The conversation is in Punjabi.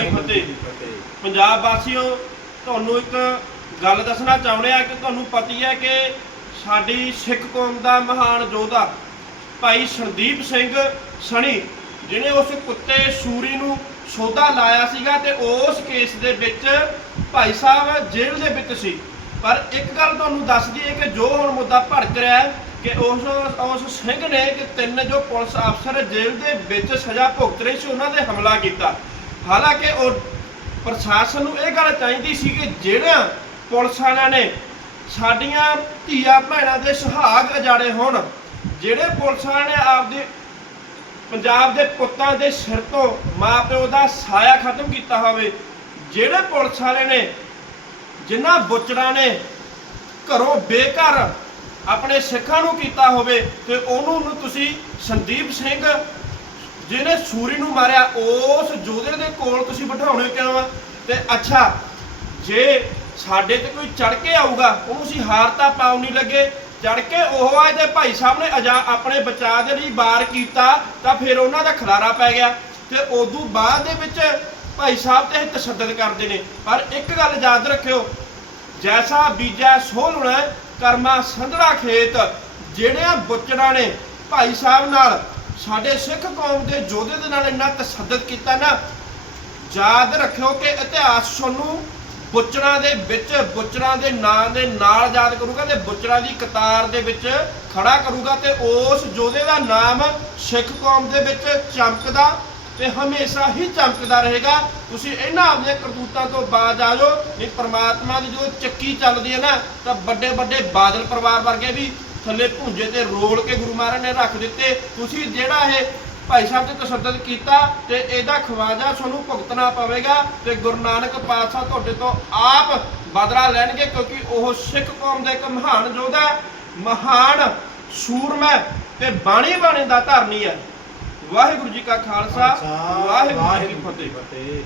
ਕੀ ਫਤਿਹ ਪੰਜਾਬ ਵਾਸੀਓ ਤੁਹਾਨੂੰ ਇੱਕ ਗੱਲ ਦੱਸਣਾ ਚਾਹੁੰਦੇ ਆ ਕਿ ਤੁਹਾਨੂੰ ਪਤੀ ਹੈ ਕਿ ਸਾਡੀ ਸਿੱਖ ਕੌਮ ਦਾ ਮਹਾਨ ਯੋਧਾ ਭਾਈ ਸੰਦੀਪ ਸਿੰਘ ਸਣੀ ਜਿਹਨੇ ਉਸ ਕੁੱਤੇ ਸੂਰੀ ਨੂੰ ਸੋਧਾ ਲਾਇਆ ਸੀਗਾ ਤੇ ਉਸ ਕੇਸ ਦੇ ਵਿੱਚ ਭਾਈ ਸਾਹਿਬ ਜੇਲ੍ਹ ਦੇ ਵਿੱਚ ਸੀ। ਪਰ ਇੱਕ ਗੱਲ ਤੁਹਾਨੂੰ ਦੱਸ ਦਈਏ ਕਿ ਜੋ ਹੁਣ ਮੁੱਦਾ ਭੜਕ ਰਿਹਾ ਹੈ ਕਿ ਉਸ ਉਸ ਸਿੰਘ ਨੇ ਕਿ ਤਿੰਨ ਜੋ ਪੁਲਿਸ ਅਫਸਰ ਜੇਲ੍ਹ ਦੇ ਵਿੱਚ ਸਜ਼ਾ ਭੁਗਤ ਰਹੇ ਸੀ ਉਹਨਾਂ ਤੇ ਹਮਲਾ ਕੀਤਾ। ਹਾਲਾਂਕਿ ਉਹ ਪ੍ਰਸ਼ਾਸਨ ਨੂੰ ਇਹ ਗੱਲ ਚਾਹੀਦੀ ਸੀ ਕਿ ਜਿਹੜਿਆਂ ਪੁਲਿਸ ਵਾਲਿਆਂ ਨੇ ਸਾਡੀਆਂ ਧੀਆ ਭੈਣਾਂ ਦੇ ਸੁਹਾਗ ਅਜਾੜੇ ਹੋਣ, ਜਿਹੜੇ ਪੁਲਿਸ ਵਾਲਿਆਂ ਨੇ ਆਪਦੇ ਪੰਜਾਬ ਦੇ ਪੁੱਤਾਂ ਦੇ ਸਿਰ ਤੋਂ ਮਾਪਿਓ ਦਾ ਸਾਇਆ ਖਤਮ ਕੀਤਾ ਹੋਵੇ, ਜਿਹੜੇ ਪੁਲਿਸ ਵਾਲੇ ਨੇ ਜਿਨ੍ਹਾਂ ਬੁੱਚੜਾਂ ਨੇ ਘਰੋਂ ਬੇਘਰ ਆਪਣੇ ਸਿੱਖਾਂ ਨੂੰ ਕੀਤਾ ਹੋਵੇ, ਤੇ ਉਹਨੂੰ ਤੁਸੀਂ ਸੰਦੀਪ ਸਿੰਘ ਜਿਹਨੇ ਸੂਰੀ ਨੂੰ ਮਾਰਿਆ, ਉਸ ਯੋਧੇ ਦੇ ਕੋਲ ਤੁਸੀਂ ਬਿਠਾਉਣੇ ਕਿਉਂ ਆ? ਤੇ ਅੱਛਾ, ਜੇ ਸਾਡੇ ਤੇ ਕੋਈ ਚੜ ਕੇ ਆਊਗਾ, ਉਹਨੂੰ ਅਸੀਂ ਹਾਰ ਤਾਂ ਪਾਉ ਨਹੀਂ ਲੱਗੇ। ਚੜ ਕੇ ਉਹ ਆ ਇਹਦੇ ਭਾਈ ਸਾਹਿਬ ਨੇ ਅਜਾ ਆਪਣੇ ਬਚਾਅ ਦੇ ਲਈ ਵਾਰ ਕੀਤਾ, ਤਾਂ ਫਿਰ ਉਹਨਾਂ ਦਾ ਖਲਾਰਾ ਪੈ ਗਿਆ। ਤੇ ਉਦੋਂ ਬਾਅਦ ਦੇ ਵਿੱਚ ਭਾਈ ਸਾਹਿਬ ਤੇ ਤਸ਼ੱਦਦ ਕਰਦੇ ਨੇ। ਪਰ ਇੱਕ ਗੱਲ ਯਾਦ ਰੱਖਿਓ, ਜੈਸਾ ਬੀਜਾ ਸੋ ਲੁਣਾ, ਕਰਮਾ ਸੰਧੜਾ ਖੇਤ, ਜਿਹੜਿਆਂ ਬੁੱਚੜਾਂ ਨੇ ਭਾਈ ਸਾਹਿਬ ਨਾਲ ਸਾਡੇ ਸਿੱਖ ਕੌਮ ਦੇ ਯੋਧੇ ਦੇ ਨਾਲ ਇੰਨਾ ਤਸ਼ੱਦਦ ਕੀਤਾ ਨਾ, ਯਾਦ ਰੱਖਿਓ ਕਿ ਇਤਿਹਾਸ ਤੁਹਾਨੂੰ ਬੁੱਚੜਾਂ ਦੇ ਵਿੱਚ, ਬੁੱਚੜਾਂ ਦੇ ਨਾਂ ਦੇ ਨਾਲ ਯਾਦ ਕਰੂਗਾ ਤੇ ਬੁੱਚੜਾਂ ਦੀ ਕਤਾਰ ਦੇ ਵਿੱਚ ਖੜਾ ਕਰੂਗਾ ਤੇ ਉਸ ਯੋਧੇ ਦਾ ਨਾਮ ਸਿੱਖ ਕੌਮ ਦੇ ਵਿੱਚ ਚਮਕਦਾ ਤੇ ਹਮੇਸ਼ਾ ਹੀ ਚਮਕਦਾ ਰਹੇਗਾ। ਤੁਸੀਂ ਇਹਨਾਂ ਆਪਣੇ ਕਰਤੂਤਾਂ ਤੋਂ ਬਾਜ਼ ਆ ਜਾਓ। ਨਹੀਂ ਪਰਮਾਤਮਾ ਦੀ ਜੋ ਚੱਕੀ ਚੱਲਦੀ ਹੈ ਨਾ, ਤਾਂ ਵੱਡੇ ਵੱਡੇ ਬਾਦਲ ਪਰਿਵਾਰ ਵਰਗੇ ਵੀ ਥੱਲੇ ਭੁੰਜੇ ਤੇ ਰੋਲ ਕੇ ਗੁਰੂ ਮਹਾਰਾਜ ਨੇ ਰੱਖ ਦਿੱਤੇ। ਤੁਸੀਂ ਜਿਹੜਾ ਇਹ ਭਾਈ ਸਾਹਿਬ ਤੇ ਤਸ਼ੱਦਦ ਕੀਤਾ ਤੇ ਇਹਦਾ ਖਵਾਜਾ ਤੁਹਾਨੂੰ ਭੁਗਤਣਾ ਪਵੇਗਾ ਤੇ ਗੁਰੂ ਨਾਨਕ ਪਾਤਸ਼ਾਹ ਤੁਹਾਡੇ ਤੋਂ ਆਪ ਬਦਲਾ ਲੈਣਗੇ ਕਿਉਂਕਿ ਉਹ ਸਿੱਖ ਕੌਮ ਦਾ ਇੱਕ ਮਹਾਨ ਯੋਧਾ ਮਹਾਨ ਸੂਰਮਾ ਤੇ ਬਾਣੀ ਬਾਣੀ ਦਾ ਧਰਨੀ ਹੈ। ਵਾਹਿਗੁਰੂ ਜੀ ਕਾ ਖਾਲਸਾ ਵਾਹਿਗੁਰੂ ਜੀ ਕੀ ਫਤਿਹ।